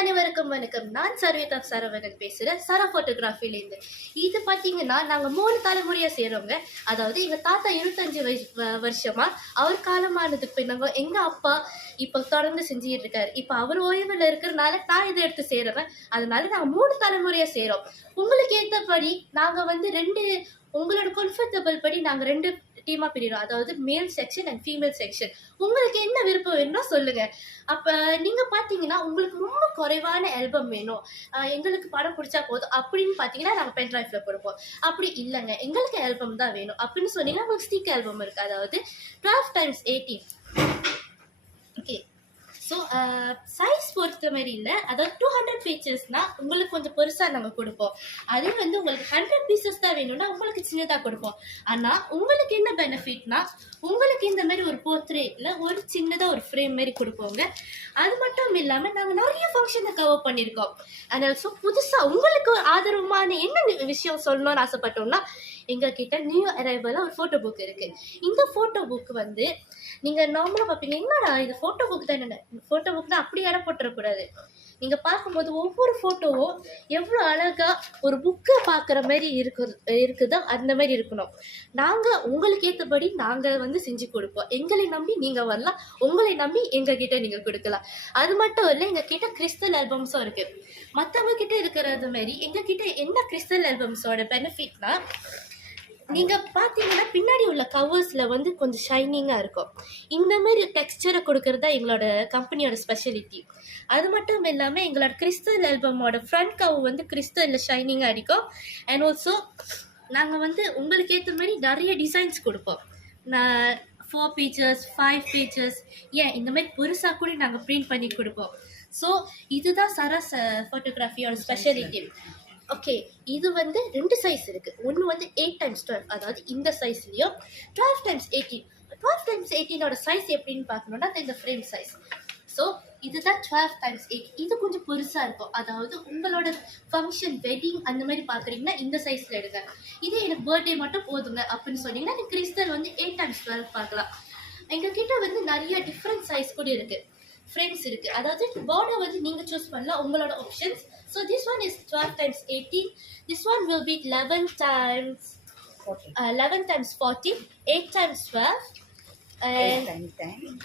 அனைவருக்கும் வணக்கம். நான் சர்வேதா சரவணன் பேசுகிறேன், சரா ஃபோட்டோகிராஃபிலேருந்து. இது பார்த்தீங்கன்னா நாங்கள் 3 தலைமுறையாக செய்கிறோங்க. அதாவது எங்கள் தாத்தா 25 வருஷமாக அவர் காலமானதுக்கு பின்னாங்க எங்கள் அப்பா இப்போ தொடர்ந்து செஞ்சுட்டு இருக்காரு. இப்போ அவர் ஓய்வில் இருக்கிறதுனால நான் இதை எடுத்து செய்கிறேன். அதனால நாங்கள் 3 தலைமுறையாக செய்கிறோம். உங்களுக்கு ஏற்றபடி நாங்கள் வந்து உங்களோட கம்ஃபர்டபுள் படி நாங்கள் 2 டீமாக பிரிகிறோம். அதாவது மேல் செக்ஷன் அண்ட் ஃபீமேல் செக்ஷன். உங்களுக்கு என்ன விருப்பம் வேணும்னா சொல்லுங்கள். அப்போ நீங்கள் பார்த்தீங்கன்னா உங்களுக்கு ரொம்ப குறைவான ஆல்பம் வேணும், எங்களுக்கு படம் பிடிச்சா போதும் அப்படின்னு பார்த்தீங்கன்னா நாங்கள் பென்ட்ரைவில் கொடுப்போம். அப்படி இல்லைங்க, எங்களுக்கு ஆல்பம் தான் வேணும் அப்படின்னு சொன்னீங்கன்னா உங்களுக்கு ஸ்டிக் ஆல்பம் இருக்குது. அதாவது 12x18. ஓகே, ஸோ சைஸ் பொறுத்த மாதிரி இல்லை. அதாவது 200 பீச்சஸ்னால் உங்களுக்கு கொஞ்சம் பெருசாக நாங்கள் கொடுப்போம். அதே வந்து உங்களுக்கு 100 பீசஸ் தான் வேணும்னா உங்களுக்கு சின்னதாக கொடுப்போம். ஆனால் உங்களுக்கு என்ன பெனிஃபிட்னா உங்களுக்கு இந்த மாதிரி ஒரு போர்ட்ரேட்டில் ஒரு சின்னதாக ஒரு ஃப்ரேம் மாரி கொடுப்போங்க. அது மட்டும் இல்லாமல் நாங்கள் நிறைய ஃபங்க்ஷனை கவர் பண்ணியிருக்கோம். அதனால் ஸோ புதுசாக உங்களுக்கு ஆதரவுமான என்ன விஷயம் சொல்லணும்னு ஆசைப்பட்டோம்னா எங்ககிட்ட நியூ அரைவலாக ஒரு ஃபோட்டோ புக் இருக்குது. இந்த ஃபோட்டோ புக் வந்து நீங்கள் நார்மலாக பார்ப்பீங்க, என்னடா இது ஃபோட்டோ புக் தானே. ஃபோட்டோ புக் தான் அப்படி இடம் போட்டுறக்கூடாது. நீங்கள் பார்க்கும்போது ஒவ்வொரு ஃபோட்டோவும் எவ்வளோ அழகாக ஒரு புக்கை பார்க்குற மாதிரி இருக்குதோ அந்த மாதிரி இருக்கணும். நாங்கள் உங்களுக்கு ஏற்றபடி நாங்கள் வந்து செஞ்சு கொடுப்போம். எங்களை நம்பி நீங்கள் வரலாம், உங்களை நம்பி எங்ககிட்ட நீங்கள் கொடுக்கலாம். அது மட்டும் இல்லை, எங்ககிட்ட கிறிஸ்டல் ஆல்பம்ஸும் இருக்குது. மற்றவங்க கிட்ட இருக்கிறது மாதிரி எங்ககிட்ட என்ன கிறிஸ்டல் ஆல்பம்ஸோட பெனிஃபிட்னா நீங்கள் பார்த்தீங்கன்னா பின்னாடி உள்ள கவர்ஸில் வந்து கொஞ்சம் ஷைனிங்காக இருக்கும். இந்த மாதிரி டெக்ஸ்சரை கொடுக்கறது தான் எங்களோட கம்பெனியோட ஸ்பெஷலிட்டி. அது மட்டும் இல்லாமல் எங்களோட கிறிஸ்டல் ஆல்பமோட ஃப்ரண்ட் கவர் வந்து கிறிஸ்டலில் ஷைனிங்காக அடிக்கும். அண்ட் ஆல்சோ நாங்கள் வந்து உங்களுக்கு ஏற்ற மாதிரி நிறைய டிசைன்ஸ் கொடுப்போம். 4 பேஜஸ் 5 பேஜஸ் ஏன் இந்த மாதிரி பெருசாக கூட நாங்கள் பிரிண்ட் பண்ணி கொடுப்போம். ஸோ இதுதான் சரஸ் ஃபோட்டோகிராஃபியோட ஸ்பெஷலிட்டி. ஓகே, இது வந்து 2 சைஸ் இருக்குது. ஒன்று வந்து 8x12, அதாவது இந்த சைஸ்லேயும் 12x18. 12x18ஓட சைஸ் எப்படின்னு பார்க்கணுன்னா இந்த ஃப்ரேம் சைஸ். ஸோ இதுதான் 12x8. இது கொஞ்சம் பெருசாக இருக்கும். அதாவது உங்களோட ஃபங்க்ஷன் வெட்டிங் அந்த மாதிரி பார்க்குறீங்கன்னா இந்த சைஸில் எடுங்க. இதே எனக்கு பர்த்டே மட்டும் போதுங்க அப்படின்னு சொன்னீங்கன்னா நீங்கள் கிறிஸ்டல் வந்து 8x12 பார்க்கலாம். எங்ககிட்ட வந்து நிறைய டிஃப்ரெண்ட் சைஸ் கூட இருக்குது, ஃப்ரேம்ஸ் இருக்குது. அதாவது பார்டர் வந்து நீங்கள் சூஸ் பண்ணலாம், உங்களோட options. So this one is 12x18. This one will be 11x14, 8x12 and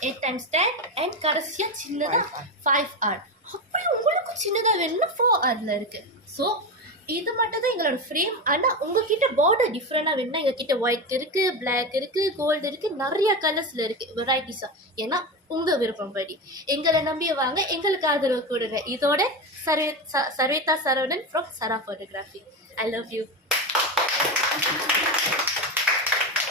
8x10 and கடைசியாக சின்னதாக 5R. அப்படி உங்களுக்கு சின்னதாக வேணும்னா 4Rல இருக்குது. ஸோ இது மட்டும் தான் எங்களோட ஃப்ரேம். ஆனால் உங்ககிட்ட பார்டர் டிஃப்ரெண்டாக வேணும்னா எங்ககிட்ட ஒயிட் இருக்குது, பிளாக் இருக்குது, கோல்டு இருக்குது, நிறைய கலர்ஸில் இருக்குது, வெரைட்டிஸாக. ஏன்னா உங்கள் விருப்பம்படி எங்களை நம்பி வாங்க, எங்களுக்கு ஆதரவு கொடுங்க. இதோட சர்வேதா Saravanan from Sara photography. I love you.